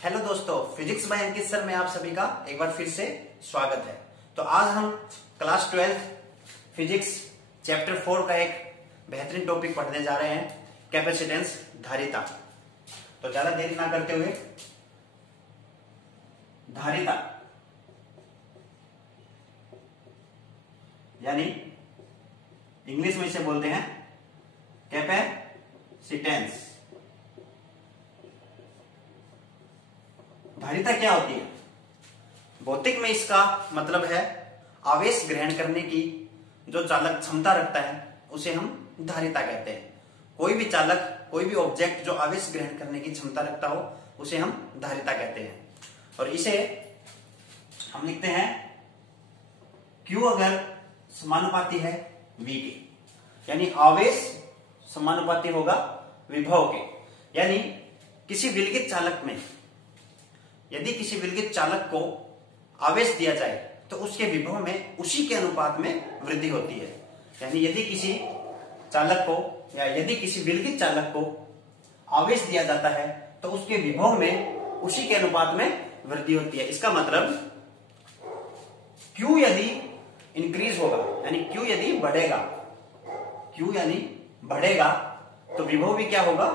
Hello दोस्तों, physics bye अंकित sir में आप सभी का एक बार फिर से स्वागत है। तो आज हम क्लास 12 फिजिक्स चैप्टर 4 का एक बेहतरीन टॉपिक पढ़ने जा रहे हैं, कैपेसिटेंस, धारिता। तो ज्यादा देरी ना करते हुए धारिता यानी इंग्लिश में इसे बोलते हैं कैपेसिटेंस। धारिता क्या होती है? भौतिक में इसका मतलब है आवेश ग्रहण करने की जो चालक क्षमता रखता है उसे हम धारिता कहते हैं। कोई भी चालक, कोई भी ऑब्जेक्ट जो आवेश ग्रहण करने की क्षमता रखता हो उसे हम धारिता कहते हैं। और इसे हम लिखते हैं Q अगर समानुपाती है V के, यानी आवेश समानुपाती होगा विभव के। यानी किसी विलगित चालक में यदि किसी विलगित चालक को आवेश दिया जाए तो उसके विभव में उसी के अनुपात में वृद्धि होती है। यानी यदि किसी चालक को या यदि किसी विलगित चालक को आवेश दिया जाता है तो उसके विभव में उसी के अनुपात में वृद्धि होती है। इसका मतलब Q यदि इंक्रीज होगा, यानी Q यदि बढ़ेगा, Q यानी बढ़ेगा, तो विभव भी क्या होगा?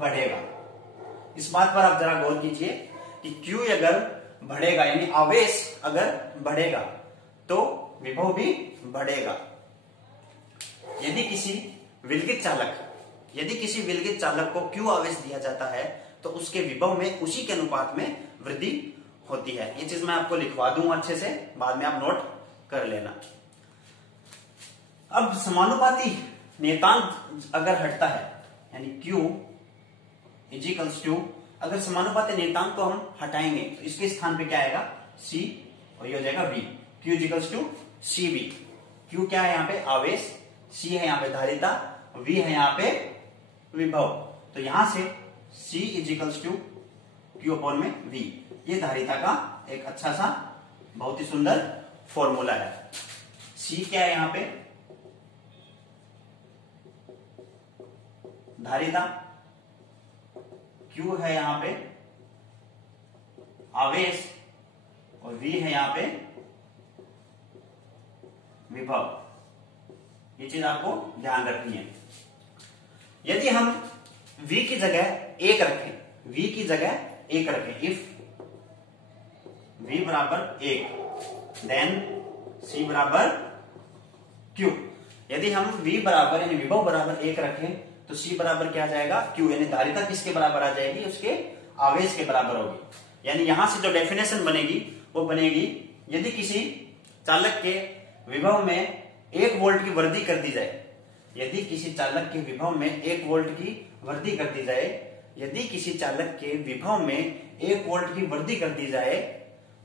बढ़ेगा। इस बात पर आप जरा गौर कीजिए कि Q अगर बढ़ेगा यानी आवेश अगर बढ़ेगा तो विभव भी बढ़ेगा। यदि किसी विलगित चालक को Q आवेश दिया जाता है तो उसके विभव में उसी के अनुपात में वृद्धि होती है। ये चीज मैं आपको लिखवा दूंगा अच्छे से, बाद में आप नोट कर लेना। अब समानुपाती नियतांक अगर हटता है, यानी Q इजिकल्स टू, अगर समानुपाती नियतांक को हम हटाएंगे तो इसके स्थान पे क्या आएगा? C और ये हो जाएगा V। Q equals to CV। Q क्या है यहाँ पे? आवेश। C है यहाँ पे धारिता, V है यहाँ पे विभव। तो यहां से C equals to Q upon में V, ये धारिता का एक अच्छा सा बहुत ही सुंदर फॉर्मूला है। C क्या है यहाँ पे? धारिता, Q है यहां पे आवेश और V है यहां पे विभव। ये चीज आपको ध्यान रखनी है। यदि हम V की जगह 1 रखें, इफ V बराबर 1 देन C बराबर Q। यदि हम V बराबर यानी विभव बराबर 1 रखें तो C बराबर क्या आ जाएगा? Q, यानी धारिता किसके बराबर आ जाएगी? उसके आवेश के बराबर होगी। यानी यहां से जो डेफिनेशन बनेगी वो बनेगी, यदि किसी चालक के विभव में 1 वोल्ट की वृद्धि कर दी जाए, यदि किसी चालक के विभव में 1 वोल्ट की वृद्धि कर दी जाए, यदि किसी चालक के विभव में 1 वोल्ट की वृद्धि कर दी जाए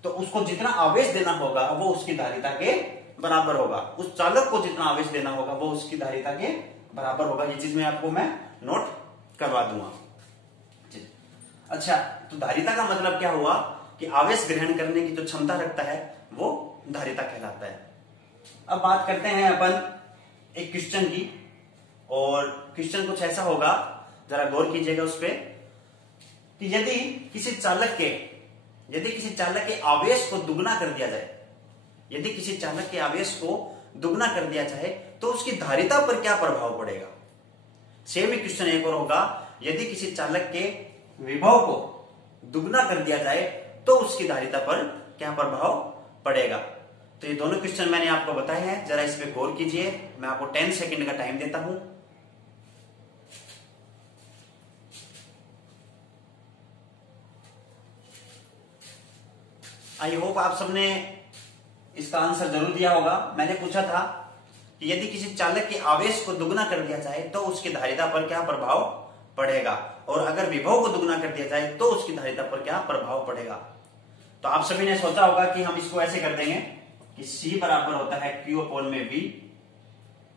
तो उसको जितना आवेश देना होगा वो उसकी धारिता के बराबर होगा। उस चालक को जितना आवेश देना होगा वो उसकी धारिता के बराबर होगा। ये चीज मैं नोट करवा दूंगा। अच्छा, तो धारिता का मतलब क्या हुआ कि आवेश ग्रहण करने की जो क्षमता रखता है वो धारिता कहलाता है। अब बात करते हैं अपन एक क्वेश्चन की, और क्वेश्चन कुछ ऐसा होगा, जरा गौर कीजिएगा उस पर, कि यदि किसी चालक के आवेश को दुगना कर दिया जाए, यदि किसी चालक के आवेश को दुगना कर दिया जाए तो उसकी धारिता पर क्या प्रभाव पड़ेगा? सेम ही क्वेश्चन एक और होगा, यदि किसी चालक के विभव को दुगना कर दिया जाए तो उसकी धारिता पर क्या प्रभाव पड़ेगा? तो ये दोनों क्वेश्चन मैंने आपको बताए हैं, जरा इस पे गौर कीजिए। मैं आपको 10 सेकंड का टाइम देता हूं। आई होप आप सबने इसका आंसर जरूर दिया होगा। मैंने पूछा था कि यदि किसी चालक के आवेश को दुगना कर दिया जाए तो उसकी धारिता पर क्या प्रभाव पड़ेगा, और अगर विभव को दुगना कर दिया जाए तो उसकी धारिता पर क्या प्रभाव पड़ेगा। तो आप सभी ने सोचा होगा कि हम इसको ऐसे कर देंगे कि C बराबर होता है Q अपॉन में V,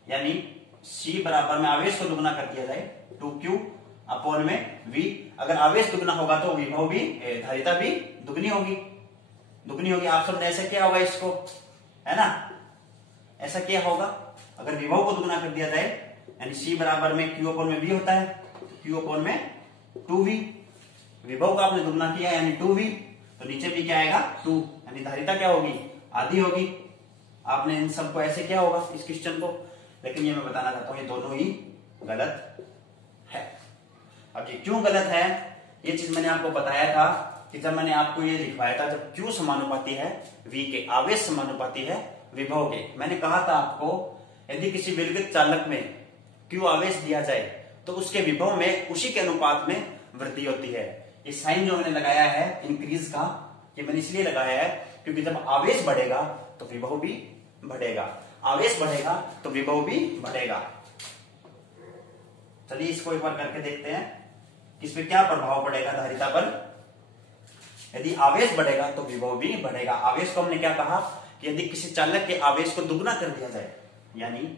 यानी C बराबर में आवेश को दुगना कर दिया जाए 2Q अपॉन में V। अगर आवेश दुगना होगा तो विभव भी, धारिता भी दुगनी होगी। आप सबने ऐसा किया होगा इसको, है ना? ऐसा किया होगा। अगर विभव को दुगना कर दिया जाए यानी C बराबर में Q अपॉन में V होता है, Q अपॉन में 2V। विभव का आपने दुगना किया यानी 2v, तो नीचे भी क्या आएगा 2, यानी धारिता क्या होगी आधी होगी। आपने इन सबको ऐसे क्या होगा इस क्वेश्चन को, लेकिन ये मैं बताना चाहता हूं ये दोनों ही गलत है। अब ये क्यों गलत है, ये चीज मैंने आपको बताया था कि जब मैंने आपको ये लिखवाया था, जब Q समानुपाती है V के, आवेश समानुपाती है विभव के, मैंने कहा था आपको यदि किसी विलगित चालक में Q आवेश दिया जाए तो उसके विभव में उसी के अनुपात में वृद्धि होती है। ये साइन जो मैंने लगाया है इंक्रीज का, ये मैंने इसलिए लगाया है क्योंकि जब आवेश बढ़ेगा तो विभव भी बढ़ेगा, आवेश बढ़ेगा तो विभव भी बढ़ेगा। चलिए इसको एक बार करके देखते हैं कि इस पे क्या प्रभाव पड़ेगा धारिता पर। यदि आवेश बढ़ेगा तो विभव भी बढ़ेगा। आवेश को हमने क्या कहा कि यदि किसी चालक के आवेश को दुगना कर दिया जाए, यानी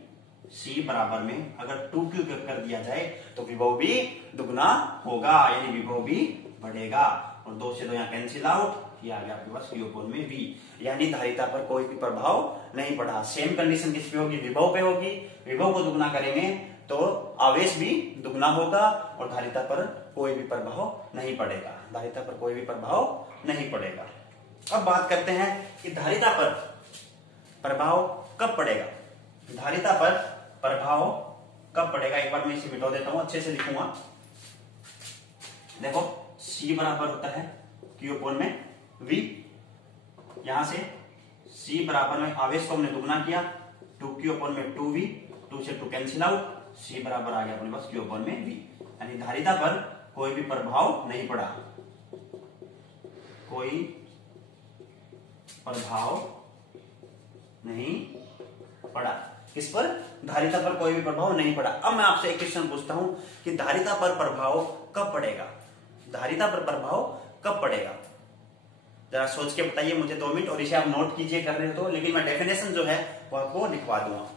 C बराबर में अगर 2Q कर दिया जाए तो विभव भी दुगना होगा, यानी विभव भी बढ़ेगा। और 2 से 2 यहाँ कैंसिल आउट, ये आ गया आपके पास Q में V, यानी धारिता पर कोई भी प्रभाव नहीं पड़ा। सेम कंडीशन किस पे होगी, विभव पे होगी। विभव को दुगना करेंगे तो आवेश भी दुगना होगा और धारिता पर कोई भी प्रभाव नहीं पड़ेगा, धारिता पर कोई भी प्रभाव नहीं पड़ेगा। अब बात करते हैं कि धारिता पर प्रभाव कब पड़ेगा, धारिता पर प्रभाव कब पड़ेगा। एक बार मैं इसे मिटा देता हूं, अच्छे से लिखूंगा। देखो C बराबर होता है Q में V, यहां से C बराबर में आवेश को हमने दुगना किया 2Q में 2V, 2 से 2 कैंसिल आउट, C बराबर आ गया अपने पास Q में V, यानी धारिता पर कोई भी प्रभाव नहीं पड़ा, कोई प्रभाव नहीं पड़ा। किस पर, धारिता पर कोई भी प्रभाव नहीं पड़ा। अब मैं आपसे एक क्वेश्चन पूछता हूं कि धारिता पर प्रभाव कब पड़ेगा, धारिता पर प्रभाव कब पड़ेगा, जरा सोच के बताइए मुझे 2 मिनट। और इसे आप नोट कीजिए कर रहे हो तो, लेकिन मैं डेफिनेशन जो है वो आपको लिखवा दूंगा।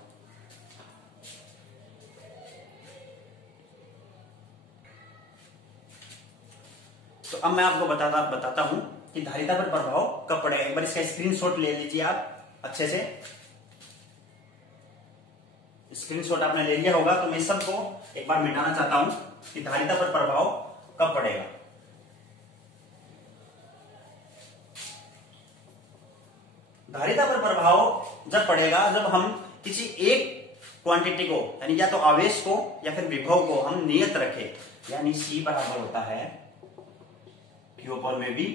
तो अब मैं आपको बताता हूं कि धारिता पर प्रभाव कब पड़ेगा। एक बार इसका स्क्रीनशॉट ले लीजिए आप अच्छे से। स्क्रीनशॉट आपने ले लिया होगा तो मैं सबको एक बार मिटाना चाहता हूं कि धारिता पर प्रभाव कब पड़ेगा। धारिता पर प्रभाव जब पड़ेगा जब हम किसी एक क्वांटिटी को, यानी या तो आवेश को या फिर विभव को हम नियत रखें, यानी C बराबर होता है Q में V।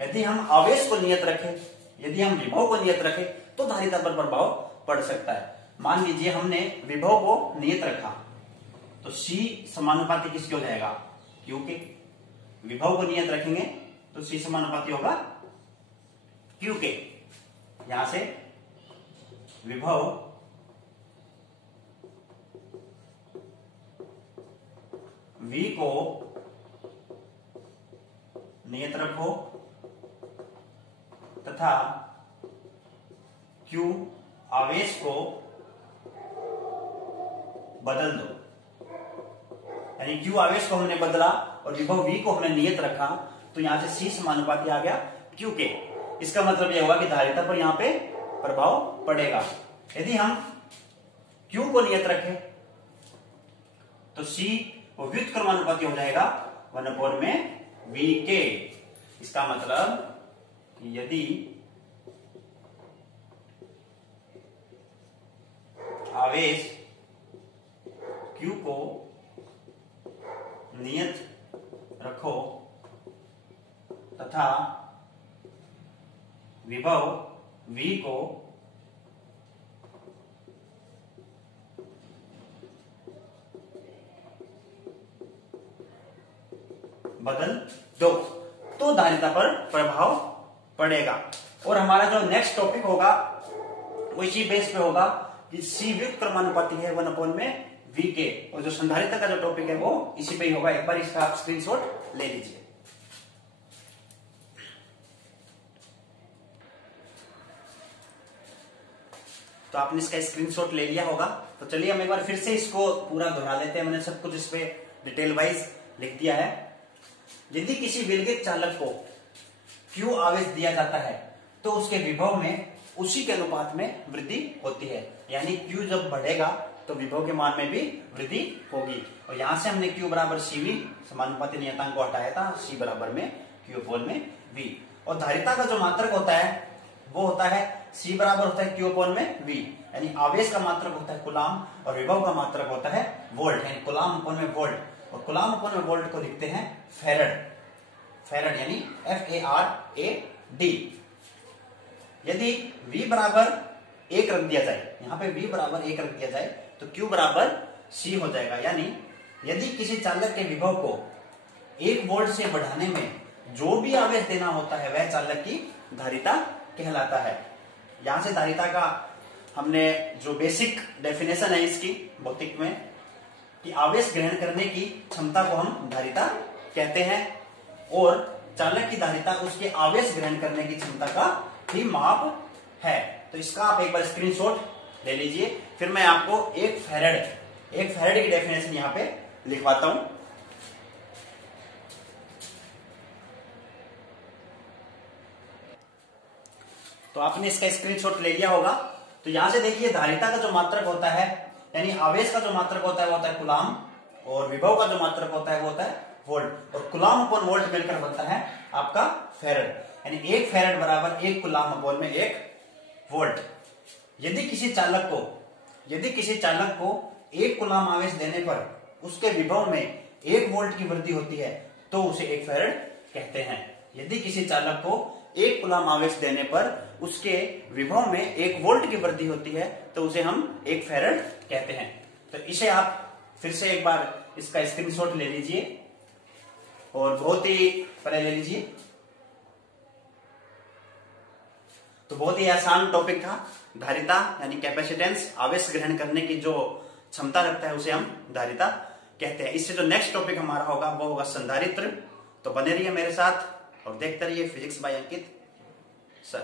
यदि हम आवेश को नियत रखें, यदि हम विभव को नियत रखें तो धारिता पर प्रभाव पड़ सकता है। मान लीजिए हमने विभव को नियत रखा तो C समानुपाती किसके हो जाएगा, Q के। विभव को नियत रखेंगे तो C समानुपाती होगा Q के। यहां से विभव V को नियत रखो तथा Q आवेश को बदल दो, यानी Q आवेश को हमने बदला और विभव V को हमने नियत रखा तो यहां से C समानुपाती आ गया Q के। इसका मतलब यह होगा कि धारिता पर यहां पे प्रभाव पड़ेगा। यदि हम Q को नियत रखें तो C वो व्युत्क्रमानुपाती हो जाएगा 1/v के। इसका मतलब यदि आवेश Q को नियत रखो तथा विभव V को बदल दो तो धारिता पर प्रभाव पड़ेगा। और हमारा जो नेक्स्ट टॉपिक होगा वो इसी बेस पे होगा कि C व्युत्क्रमानुपाती है 1/v के, और जो संधारिता का जो टॉपिक है वो इसी पे ही होगा। एक बार इसका आप स्क्रीनशॉट ले लीजिए। तो आपने इसका स्क्रीनशॉट ले लिया होगा। तो चलिए हम एक बार फिर से इसको पूरा दोहरा लेते हैं। मैंने सब कुछ इस पे डिटेल वाइज लिख दिया है। यदि किसी विलगित चालक को Q आवेश दिया जाता है तो उसके विभव में उसी के अनुपात में वृद्धि होती है, यानी Q जब बढ़ेगा तो विभव के मान में भी वृद्धि होगी। और यहां से हमने Q बराबर CV समानुपाती नियतांक को हटाया था, C बराबर में Q अपोन में V। और धारिता का जो मात्रक होता है वो होता है C बराबर होता है Q अपोन में V, यानी आवेश का मात्रक होता है कुलाम और विभव का मात्रक होता है वोल्ट, यानी कुलाम अपोन में वोल्ट। और कुलाम अपोन में वोल्ट को लिखते हैं फैरड, फैरड यानी FARAD। यदि V बराबर 1 रख दिया जाए, यहां पे V बराबर 1 रख दिया जाए तो Q बराबर C हो जाएगा। यानी यदि किसी चालक के विभव को 1 वोल्ट से बढ़ाने में जो भी आवेश देना होता है वह चालक की धारिता कहलाता है। यहां से धारिता का हमने जो बेसिक डेफिनेशन है इसकी भौतिक में कि आवेश ग्रहण करने की क्षमता को हम धारिता कहते हैं, और चालक की धारिता उसके आवेश ग्रहण करने की क्षमता का ही माप है। तो इसका आप एक बार स्क्रीनशॉट ले लीजिए, फिर मैं आपको एक फैराड की डेफिनेशन यहां पे लिखवाता हूं। तो आपने इसका स्क्रीनशॉट ले लिया होगा। तो यहां से देखिए धारिता का जो मात्रक होता है, यानी आवेश का जो मात्रक होता है वो होता है कुलाम, और विभव का जो मात्रक होता है वो होता है वोल्ट, और कुलाम अपॉन वोल्ट मिलकर बनता है आपका फैराड, यानी 1 फैराड बराबर 1 कुलाम अपॉन में 1 वोल्ट। यदि किसी चालक को 1 कुलाम आवेश देने पर उसके विभव में 1 वोल्ट की वृद्धि होती है तो उसे 1 फैराड कहते हैं। यदि किसी चालक को 1 कुलाम आवेश देने पर उसके विभव में 1 वोल्ट की वृद्धि होती है तो उसे हम 1 फैराड कहते हैं। तो इसे आप फिर से एक बार इसका स्क्रीनशॉट ले लीजिए और बहुत ही पहले ले लीजिए। तो बहुत ही आसान टॉपिक था, धारिता यानी कैपेसिटेंस, आवेश ग्रहण करने की जो क्षमता रखता है उसे हम धारिता कहते हैं। इससे जो नेक्स्ट टॉपिक हमारा होगा वो होगा संधारित्र। तो बने रहिए मेरे साथ और देखते रहिए फिजिक्स बाय अंकित सर।